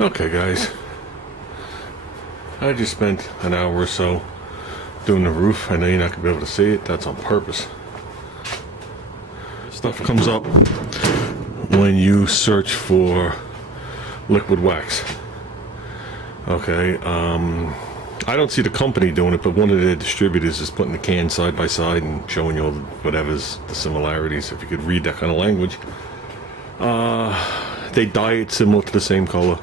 Okay guys, I just spent an hour or so doing the roof. I know you're not going to be able to see it, that's on purpose. Stuff comes up when you search for liquid wax. Okay, I don't see the company doing it, but one of their distributors is putting the cans side by side and showing you all whatever's the similarities, if you could read that kind of language. They dye it similar to the same color.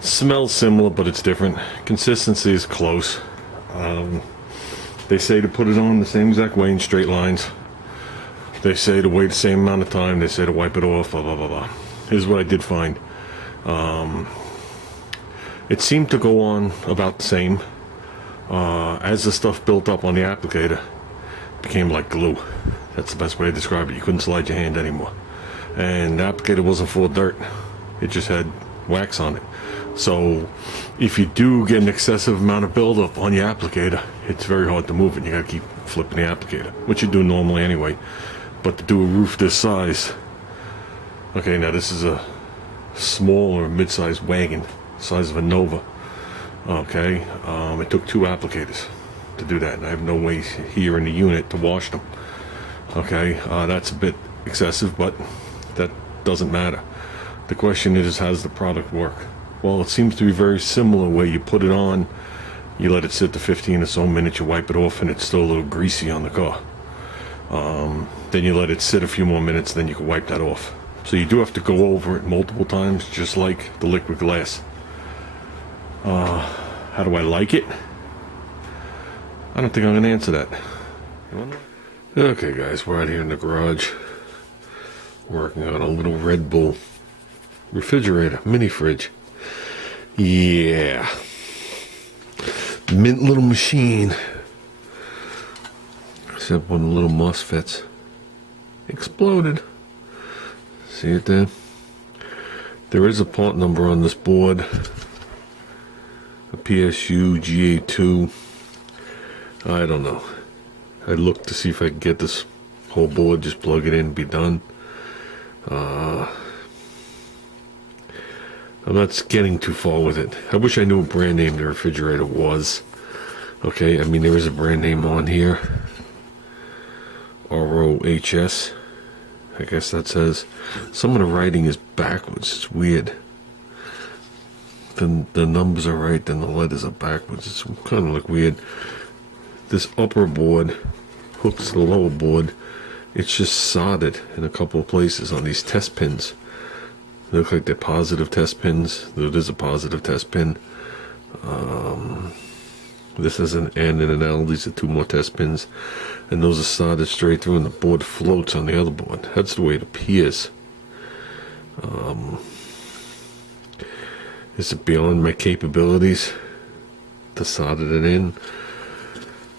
Smells similar, but it's different. Consistency is close. They say to put it on the same exact way in straight lines. They say to wait the same amount of time. They say to wipe it off, blah, blah, blah, blah. Here's what I did find. It seemed to go on about the same. As the stuff built up on the applicator, it became like glue. That's the best way to describe it. You couldn't slide your hand anymore. And the applicator wasn't full of dirt. It just had wax on it. So if you do get an excessive amount of buildup on your applicator, it's very hard to move it. You gotta keep flipping the applicator, which you do normally anyway. But to do a roof this size, okay, now this is a small or mid-sized wagon, size of a Nova. Okay, it took 2 applicators to do that, and I have no way here in the unit to wash them. Okay, that's a bit excessive, but that doesn't matter. The question is, how does the product work? Well, it seems to be very similar, where you put it on, you let it sit to 15 or so minutes, you wipe it off, and it's still a little greasy on the car. Then you let it sit a few more minutes, then you can wipe that off. So you do have to go over it multiple times, just like the liquid glass. How do I like it? I don't think I'm going to answer that. Okay guys, we're out here in the garage working on a little Red Bull refrigerator, mini fridge. Yeah, mint little machine, except one of the little MOSFETs exploded. See it there? There is a part number on this board, a PSU GA2. I don't know. I looked to see if I could get this whole board, just plug it in and be done. I'm not getting too far with it. I wish I knew what brand name the refrigerator was. Okay, I mean, there is a brand name on here. ROHS. I guess that says. Some of the writing is backwards. It's weird. The numbers are right, then the letters are backwards. It's kind of look weird. This upper board hooks to the lower board. It's just soldered in a couple of places on these test pins. They look like they're positive test pins. There is a positive test pin. This is an N and an L. These are 2 more test pins. And those are soldered straight through, and the board floats on the other board. That's the way it appears. Is it beyond my capabilities to solder it in?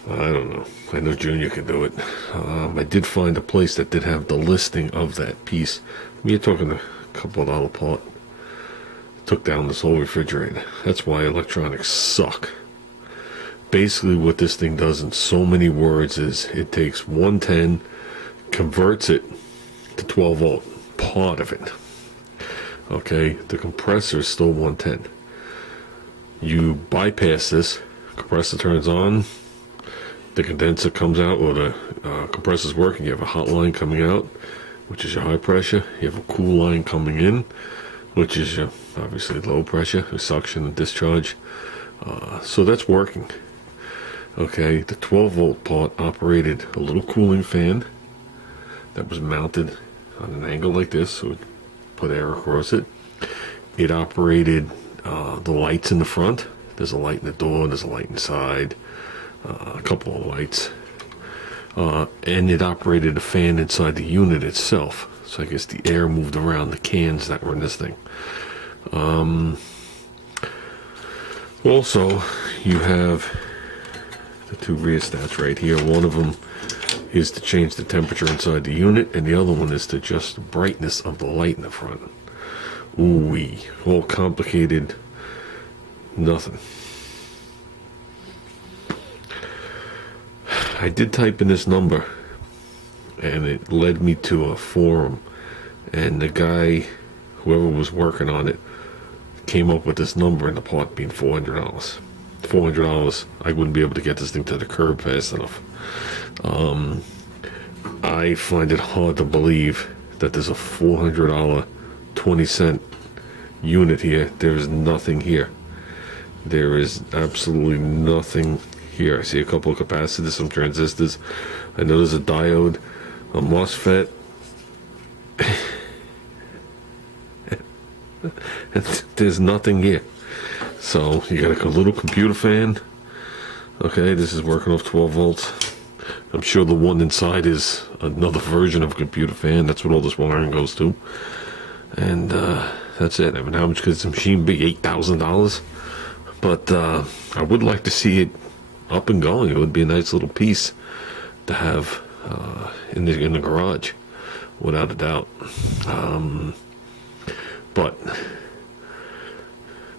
I don't know. I know Junior can do it. I did find a place that did have the listing of that piece. I mean, you're talking a couple of dollar part. Took down this whole refrigerator. That's why electronics suck. Basically what this thing does in so many words is it takes 110, converts it to 12 volt, part of it. Okay, the compressor is still 110. You bypass this, compressor turns on, the condenser comes out, or the compressor's working. You have a hot line coming out, which is your high pressure. You have a cool line coming in, which is your obviously low pressure, your suction and discharge. So that's working. Okay, the 12 volt part operated a little cooling fan that was mounted on an angle like this, so it put air across it. It operated the lights in the front. There's a light in the door, there's a light inside, a couple of lights. And it operated a fan inside the unit itself. So I guess the air moved around the cans that were in this thing. Also, you have the 2 rheostats right here. One of them is to change the temperature inside the unit, and the other one is to adjust the brightness of the light in the front. Ooh-wee. All complicated. Nothing. I did type in this number, and it led me to a forum, and the guy, whoever was working on it, came up with this number in the part being $400. $400, I wouldn't be able to get this thing to the curb fast enough. I find it hard to believe that there's a $400 20-cent unit here. There is nothing here. There is absolutely nothing here. I see a couple of capacitors, some transistors. I know there's a diode, a MOSFET. There's nothing here. So you got a little computer fan. Okay, this is working off 12 volts. I'm sure the one inside is another version of a computer fan. That's what all this wiring goes to. And that's it. I mean, how much could this machine be? $8,000? But I would like to see it up and going. It would be a nice little piece to have in the garage, without a doubt. But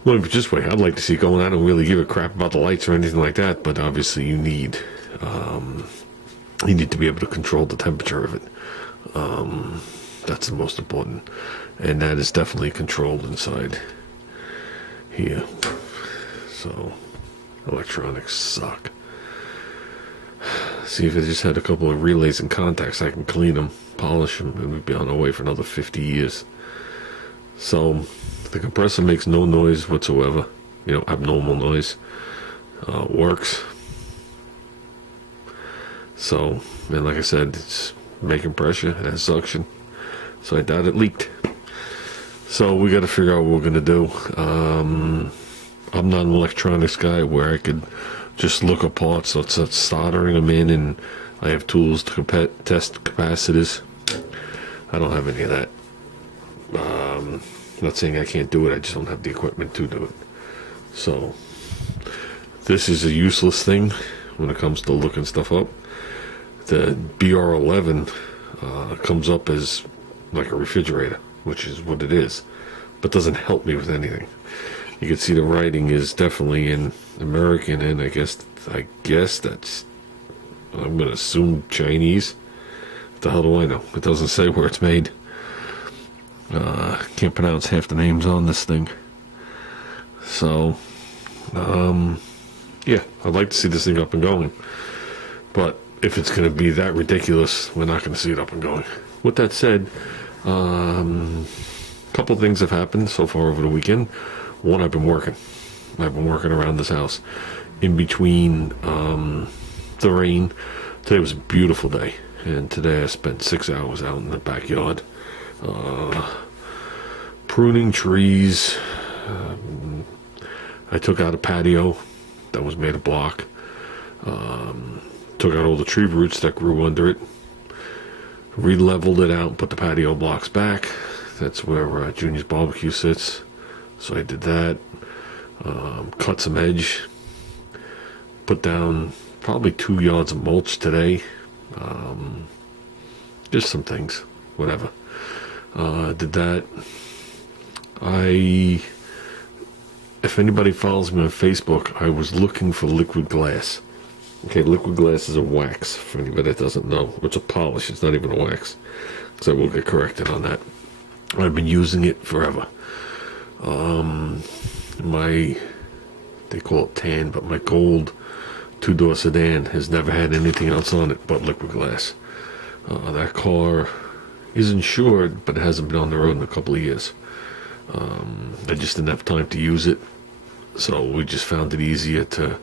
let me put it this way: I'd like to see it going. I don't really give a crap about the lights or anything like that. But obviously, you need to be able to control the temperature of it. That's the most important, and that is definitely controlled inside here. So electronics suck. See, if I just had a couple of relays and contacts, I can clean them, polish them, and we'd be on our way for another 50 years. So the compressor makes no noise whatsoever, abnormal noise. Works. So, and like I said, it's making pressure, it has suction. So I doubt it leaked. So we got to figure out what we're going to do. I'm not an electronics guy where I could just look at parts, so start soldering them in, and I have tools to test capacitors. I don't have any of that. Not saying I can't do it, I just don't have the equipment to do it. So this is a useless thing when it comes to looking stuff up. The BR11 comes up as like a refrigerator, which is what it is, but doesn't help me with anything. You can see the writing is definitely in American, and I guess that's, I'm gonna assume, Chinese. What the hell do I know? It doesn't say where it's made. Can't pronounce half the names on this thing. So, yeah, I'd like to see this thing up and going. But if it's going to be that ridiculous, we're not going to see it up and going. With that said, a couple things have happened so far over the weekend. One, I've been working around this house. In between the rain, today was a beautiful day. And today I spent 6 hours out in the backyard. Pruning trees. I took out a patio that was made of block. Took out all the tree roots that grew under it. Re-leveled it out, put the patio blocks back. That's where Junior's barbecue sits. So I did that. Cut some edge. Put down probably 2 yards of mulch today. Just some things. Whatever. Did that. If anybody follows me on Facebook, I was looking for liquid glass. Okay, liquid glass is a wax, for anybody that doesn't know. It's a polish, it's not even a wax. So I will get corrected on that. I've been using it forever. They call it tan, but my gold two-door sedan has never had anything else on it but liquid glass. That car is insured, but it hasn't been on the road in a couple of years. I just didn't have time to use it, so we just found it easier to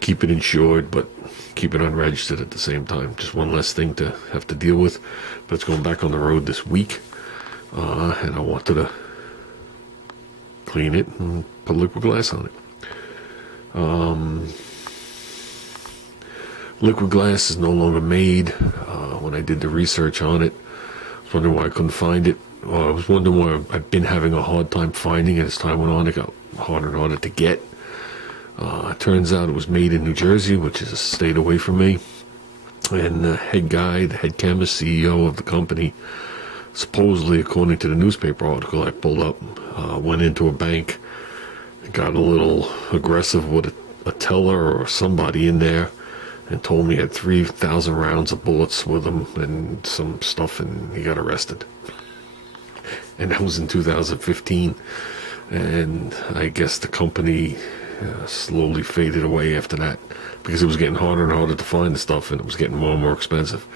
keep it insured, but keep it unregistered at the same time. Just one less thing to have to deal with. But it's going back on the road this week, and I wanted to clean it and put liquid glass on it. Liquid glass is no longer made. When I did the research on it, I was wondering why I couldn't find it. I was wondering why I've been having a hard time finding it. As time went on, it got harder and harder to get. It turns out it was made in New Jersey, which is a state away from me. And the head guy, the head chemist, CEO of the company, supposedly, according to the newspaper article I pulled up, went into a bank, got a little aggressive with a teller or somebody in there, and told me he had 3,000 rounds of bullets with him and some stuff, and he got arrested. And that was in 2015. And I guess the company slowly faded away after that because it was getting harder and harder to find the stuff, and it was getting more and more expensive.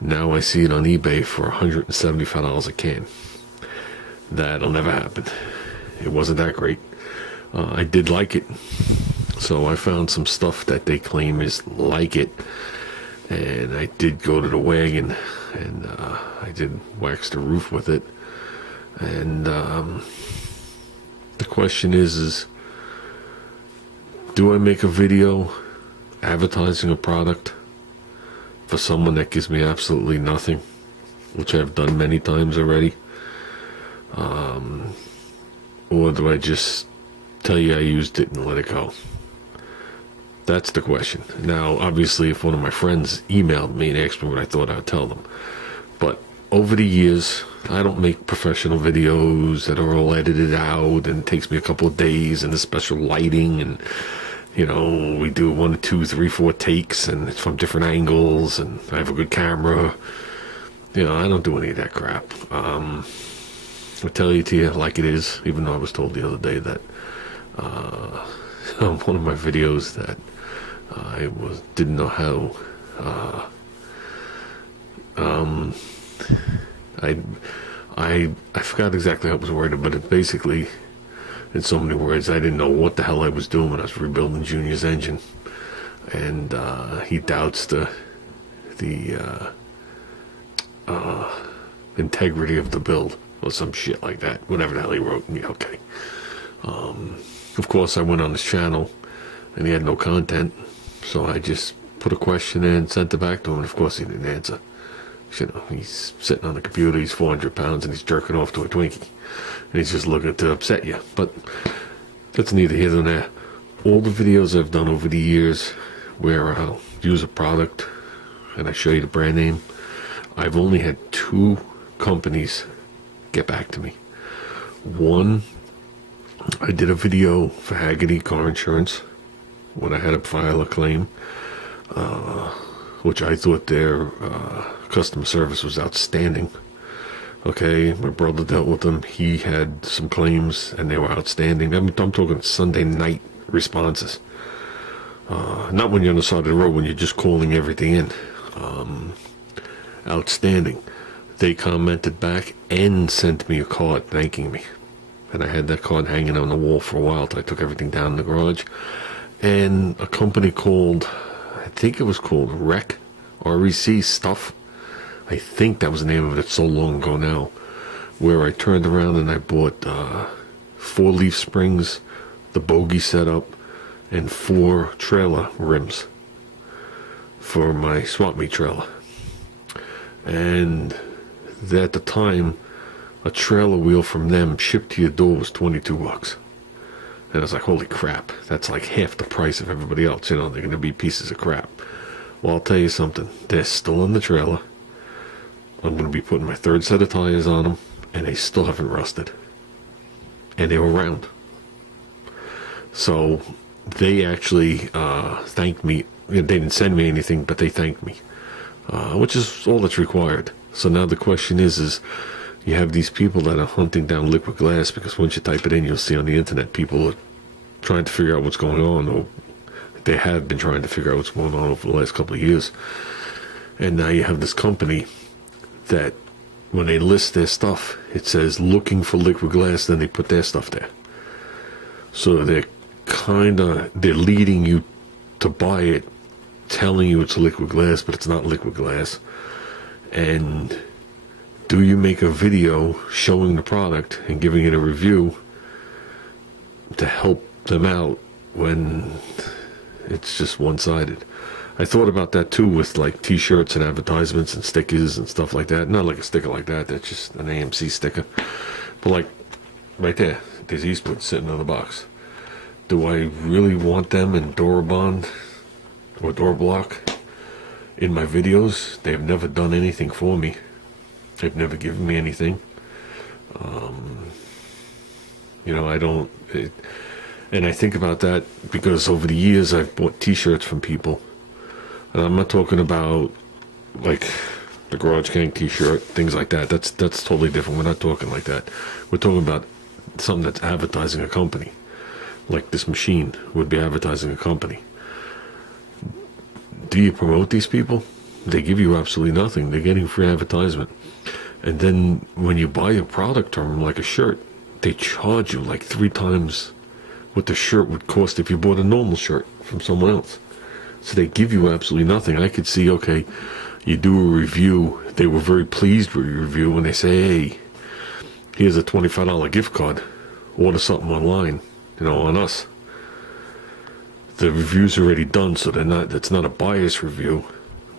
Now I see it on eBay for $175 a can. That'll never happen. It wasn't that great. I did like it, so I found some stuff that they claim is like it, and I did go to the wagon, and I did wax the roof with it. And the question is do I make a video advertising a product for someone that gives me absolutely nothing, which I've done many times already? Or do I just tell you I used it and let it go? That's the question. Now, obviously, if one of my friends emailed me and asked me what I thought, I'd tell them. But over the years, I don't make professional videos that are all edited out and it takes me a couple of days and the special lighting, and we do 1, 2, 3, 4 takes and it's from different angles and I have a good camera. I don't do any of that crap. I'll tell you to you like it is, even though I was told the other day that one of my videos that I didn't know how I forgot exactly how it was worded, but it basically, in so many words, I didn't know what the hell I was doing when I was rebuilding Junior's engine, and he doubts the integrity of the build or some shit like that. Whatever the hell he wrote. Yeah, okay. Of course, I went on his channel, and he had no content, so I just put a question in and sent it back to him, and of course he didn't answer. He's sitting on the computer, he's 400 pounds, and he's jerking off to a Twinkie. And he's just looking to upset you. But that's neither here nor there. All the videos I've done over the years where I'll use a product and I show you the brand name, I've only had 2 companies get back to me. One, I did a video for Hagerty Car Insurance when I had to file a claim, which I thought their customer service was outstanding. Okay, my brother dealt with them. He had some claims and they were outstanding. I'm talking Sunday night responses. Not when you're on the side of the road, when you're just calling everything in. Outstanding. They commented back and sent me a card thanking me. And I had that card hanging on the wall for a while till I took everything down in the garage. And a company called, I think it was called REC Stuff. I think that was the name of it. It's so long ago now. Where I turned around and I bought 4 leaf springs, the bogie setup, and 4 trailer rims for my swap meet trailer. And at the time, a trailer wheel from them shipped to your door was $22. And I was like, holy crap, that's like half the price of everybody else. They're going to be pieces of crap. Well, I'll tell you something. They're still in the trailer. I'm going to be putting my 3rd set of tires on them, and they still haven't rusted. And they were round. So they actually thanked me. They didn't send me anything, but they thanked me, which is all that's required. So now the question is you have these people that are hunting down liquid glass, because once you type it in, you'll see on the internet people are trying to figure out what's going on, or they have been trying to figure out what's going on over the last couple of years. And now you have this company that when they list their stuff, it says looking for liquid glass, then they put their stuff there. So they're leading you to buy it, telling you it's liquid glass, but it's not liquid glass. And do you make a video showing the product and giving it a review to help them out when it's just one-sided? I thought about that too with like t-shirts and advertisements and stickers and stuff like that. Not like a sticker like that, that's just an AMC sticker. But like right there, there's Eastwood sitting on the box. Do I really want them in Durabond or Durablock in my videos? They've never done anything for me. They've never given me anything. And I think about that because over the years I've bought t-shirts from people. And I'm not talking about like the Garage Gang t-shirt, things like that. That's totally different. We're not talking like that. We're talking about something that's advertising a company, like this machine would be advertising a company. Do you promote these people? They give you absolutely nothing. They're getting free advertisement. And then when you buy a product from them, like a shirt, they charge you like 3 times what the shirt would cost if you bought a normal shirt from someone else. So they give you absolutely nothing. I could see, okay, you do a review. They were very pleased with your review when they say, hey, here's a $25 gift card. Order something online, on us. The review's already done, so it's not a biased review.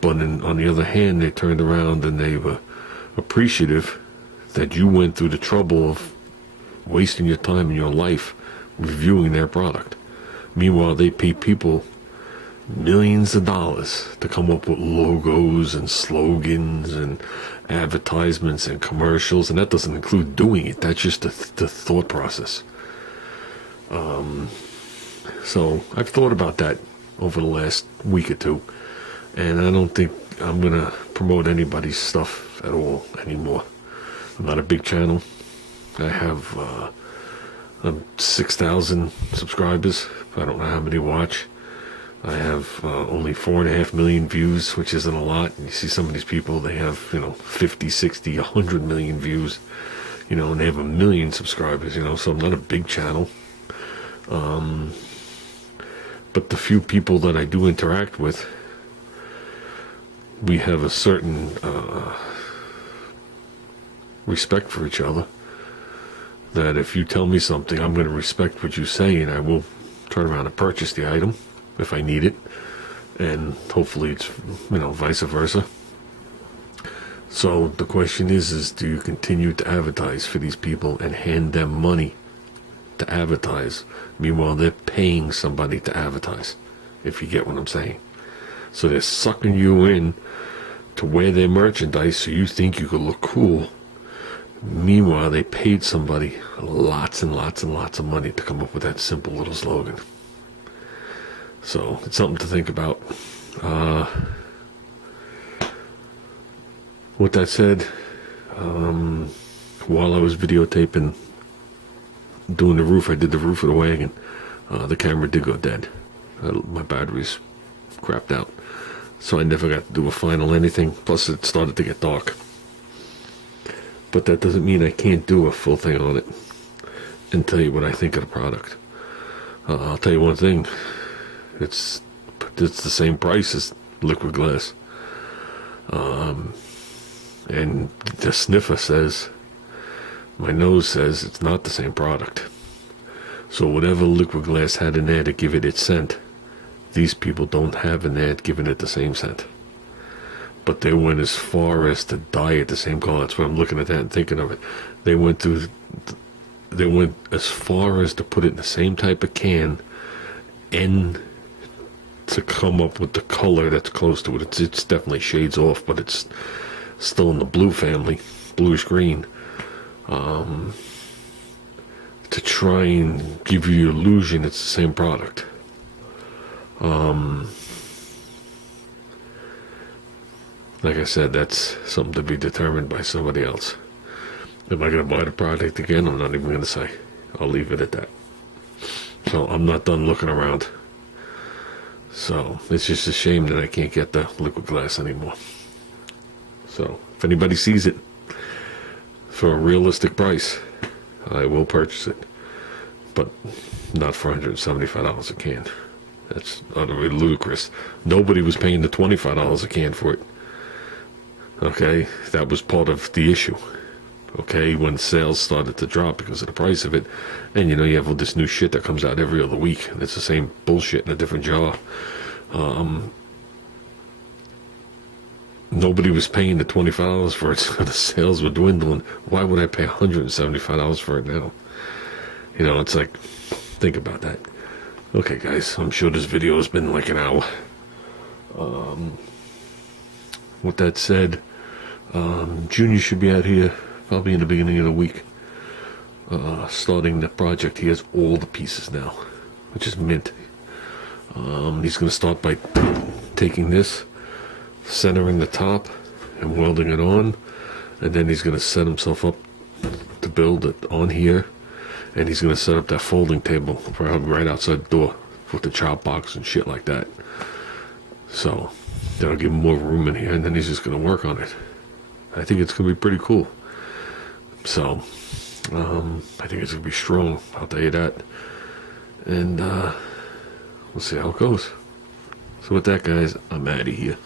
But on the other hand, they turned around and they were appreciative that you went through the trouble of wasting your time and your life reviewing their product. Meanwhile, they pay people millions of dollars to come up with logos and slogans and advertisements and commercials, and that doesn't include doing it. That's just the thought process. So I've thought about that over the last week or two, and I don't think I'm gonna promote anybody's stuff at all anymore. I'm not a big channel. I have 6,000 subscribers. I don't know how many watch. I have only 4.5 million views, which isn't a lot. And you see some of these people, they have 50, 60, 100 million views, and they have 1 million subscribers. So I'm not a big channel. But the few people that I do interact with, we have a certain respect for each other, that if you tell me something, I'm going to respect what you say, and I will turn around and purchase the item if I need it, and hopefully it's vice versa. So the question is do you continue to advertise for these people and hand them money to advertise? Meanwhile, they're paying somebody to advertise, if you get what I'm saying. So they're sucking you in to wear their merchandise so you think you could look cool. Meanwhile, they paid somebody lots and lots and lots of money to come up with that simple little slogan. So it's something to think about. With that said, while I was videotaping doing the roof, I did the roof of the wagon. The camera did go dead. My batteries crapped out, so I never got to do a final anything. Plus, it started to get dark. But that doesn't mean I can't do a full thing on it and tell you what I think of the product. I'll tell you one thing. It's the same price as liquid glass. And the sniffer says, my nose says it's not the same product. So whatever liquid glass had in there to give it its scent, these people don't have in there giving it the same scent. But they went as far as to dye it the same color. That's why I'm looking at that and thinking of it. They went as far as to put it in the same type of can and to come up with the color that's close to it. It's definitely shades off, but it's still in the blue family, bluish green. To try and give you the illusion it's the same product. Like I said, that's something to be determined by somebody else. Am I going to buy the product again? I'm not even going to say. I'll leave it at that. So I'm not done looking around. So it's just a shame that I can't get the liquid glass anymore. So if anybody sees it for a realistic price, I will purchase it. But not for $175 a can. That's utterly ludicrous. Nobody was paying the $25 a can for it. Okay, that was part of the issue. Okay, when sales started to drop because of the price of it, and you have all this new shit that comes out every other week, and it's the same bullshit in a different jar. Nobody was paying the $25 for it, so the sales were dwindling. Why would I pay $175 for it now? It's like, think about that. Okay, guys, I'm sure this video has been like an hour. With that said, Junior should be out here probably in the beginning of the week, starting the project. He has all the pieces now, which is mint. He's going to start by taking this, centering the top, and welding it on, and then he's going to set himself up to build it on here, and he's gonna set up that folding table for him right outside the door with the chop box and shit like that. So that'll give him more room in here, and then he's just gonna work on it. I think it's gonna be pretty cool. So I think it's gonna be strong, I'll tell you that. And we'll see how it goes. So with that, guys, I'm out of here.